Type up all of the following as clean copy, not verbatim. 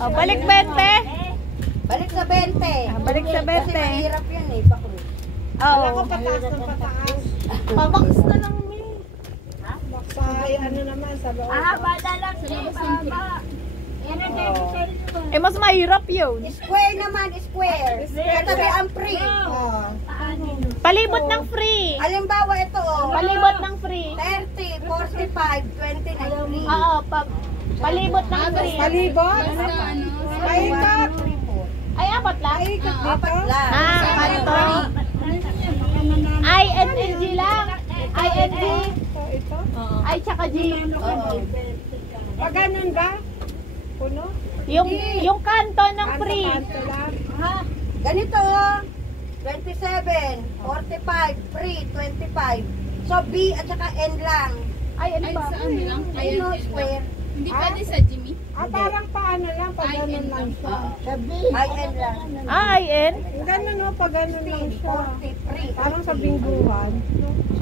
Oh, balik 20. Balik sa 20. Balik sa 20. Kasi mahirap yan eh, bakro. Oo. Ako pataas ng pataas. Pabaks na lang, Mi. Baksay, ano naman, sa bawah. Bada lang. Baba. Yan ang Eh, mas mahirap yun. Square naman, square. Katabi ang free. Oh. Palibot ng free. Halimbawa ito oh. Palibot ng free. 30, 45, 20 na free. Oo, palibot ng free. Palibot? Paikot. Ay, apat lang? Paikot Apat dito. lang. Ah, kanto. I-N-G lang. I-N-G. Ito. I tsaka G. Oo. Pag ganun ba? Puno? Yung kanto ng free. Kanto lang. Ganito oh. 27, 45, free, 25. So B at saka N lang. Ay, ano ba? Ayun oh, square. Hindi pwede sa Jimmy. Parang paano lang, pag ganun lang siya. I-N lang. Ah, I-N? Ganun o, pag ganun lang siya. 40, free. Parang sa bingguhan.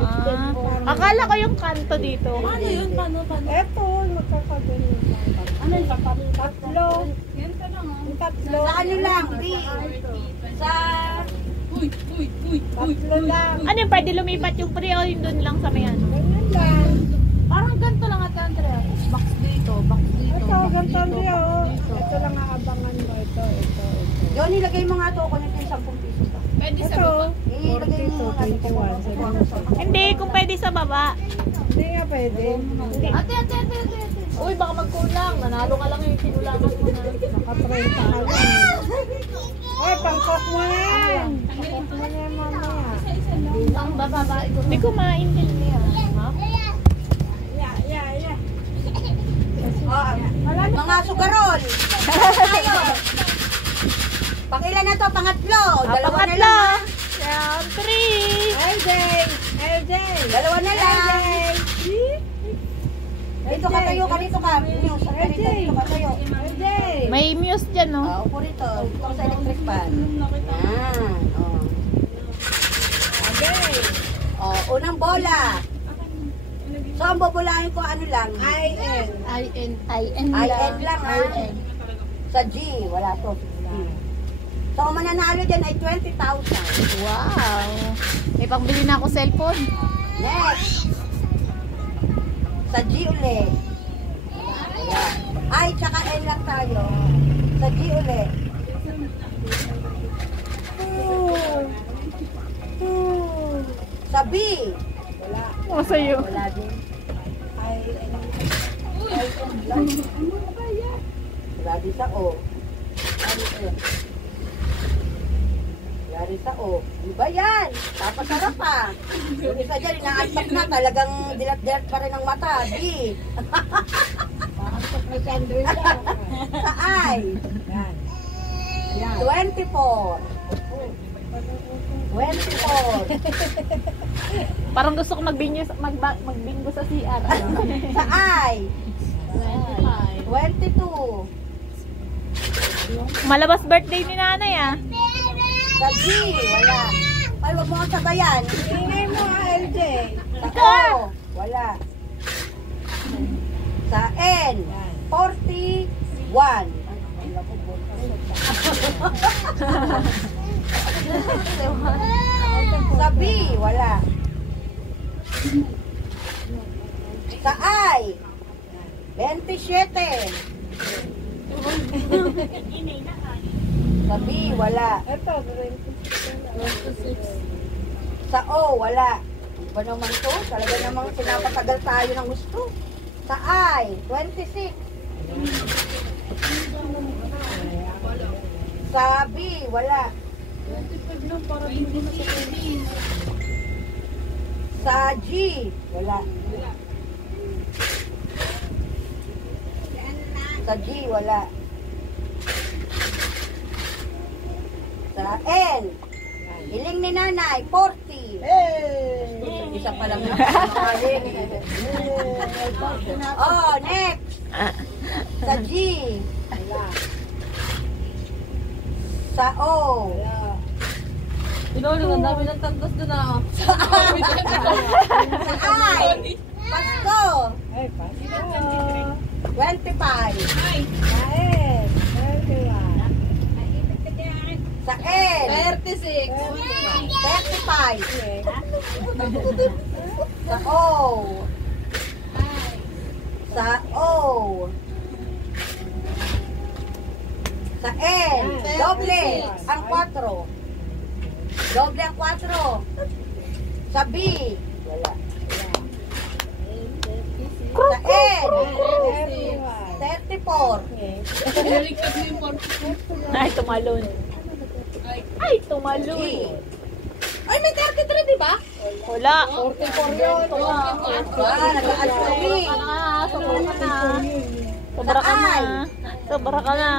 Ah, akala ko yung kanto dito. Paano yun? Paano? Eto, magkakaganon lang. Ano yung Tatlo. Ganito lang oh. Yung tatlo. Sa ano lang, B. Sa Tatlo lang. Ano yung pwede lumipat yung free o yung dun lang sa may ano? Ganyan lang. Parang ganito lang ata, Andrea. Box dito, box dito. Ito, ganito rin o. Ito lang aabangan mo. Ito. yun, ilagay mo nga ito kung ito yung 10 piso to. Pwede sa Ito. baba. Ilagay mo nga ito. 21. Hindi, kung pwede sa baba. Hindi nga pwede. Ate. Uy, baka magkulang. Nanalo ka lang yung kinulangan mo na. Naka-30 ka lang. Oy, pangkok mo na yan. Pangkok mo na yan mamaya. Ang bababa. Hindi ko maintindihan. Ha? Oh, mga sugarol. Tayo. Pakilan na to, pangatlo. Dalawa na lang. Round 3. LJ. Dalawa na lang. Dito ka tayo, dito ka. News, dito ka tayo. LJ. May muse dyan, no? Upo rito. Dito ka sa electric fan. Yan. Oh, unang bola. So, ang bobolahin ko ano lang? IN IN lang ha. Sa G, wala to. So, ang mananalo dyan ay 20,000. Wow. May pangbili na ako cellphone. Next. Sa G ulit. I tsaka N lang tayo. Sa G ulit. Sa B. Wala. O, sa'yo. Wala din. Wala din sa O. Wala din sa O. Ano ba yan? Papasarap pa. Yung isa dyan, inaantak na. Talagang dilat-dilat pa rin ang mata. D. Sa I. 24. 24. Parang gusto ko magbingo sa CR. Sa I. 22. Malabas birthday ni nanay, ah. Sa G, wala. Ay, wag mo kang sabayan. Ingay mo LJ. Sa O, wala. Sa N, 41. Sa B, wala. Sa I, 27. Sa B, wala. Ito, 26. Sa O, wala. Ano ba naman to? Talaga namang pinapatagal tayo ng gusto. Sa I, 26. Sa B, wala. 25 lang para hindi na sa pwede. Sa G, wala. Sa G, wala. Sa N, hiling ni nanay, 40. Isa pa lang na. Oh, next. Sa G, wala. Sa O, Ang dami ng tagos doon ah. sa I, Pasko, Ay, pasko. 25. Kain. 36. 35. Sa O. Sa O. Sa N. Doble. Ang 4. Doble ang 4. Sa B. Wala. Sa N. 34. Naligtas mo yung 44. Ay, tumalon. Ay, tumalon. G. Ay, may 33, di ba? Wala. 44 yun. Nag-aalis ka B. Sobra ka na. Sobra ka na. Sobra ka na.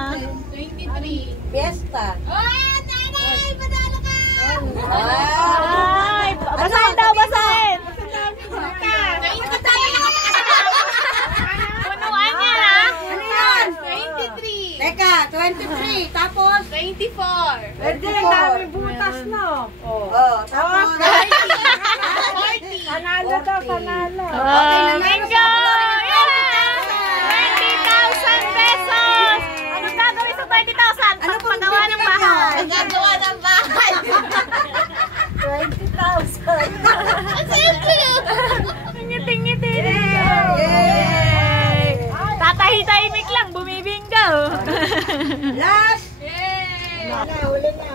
23. Fiesta. Ah, nanay! Padala ka! Ah. Ay, basahin daw, basahin. Punuan niya, ha? Ano yan? 23. Teka, 23. Tapos? 24. Pwede, dami butas, no? Oh, tapos? 40. Panalo daw, panalo. Oh, bingo! Yeah! 20,000 pesos! Anong gagawin sa 20,000? Ano pong Pagpagawa ng bahay. Gagawa ng bahay. 20,000. Ngiti-ngiti. Yay! Tatahitahimik lang, bumibinggo. Last! Yay! Wala, huli na.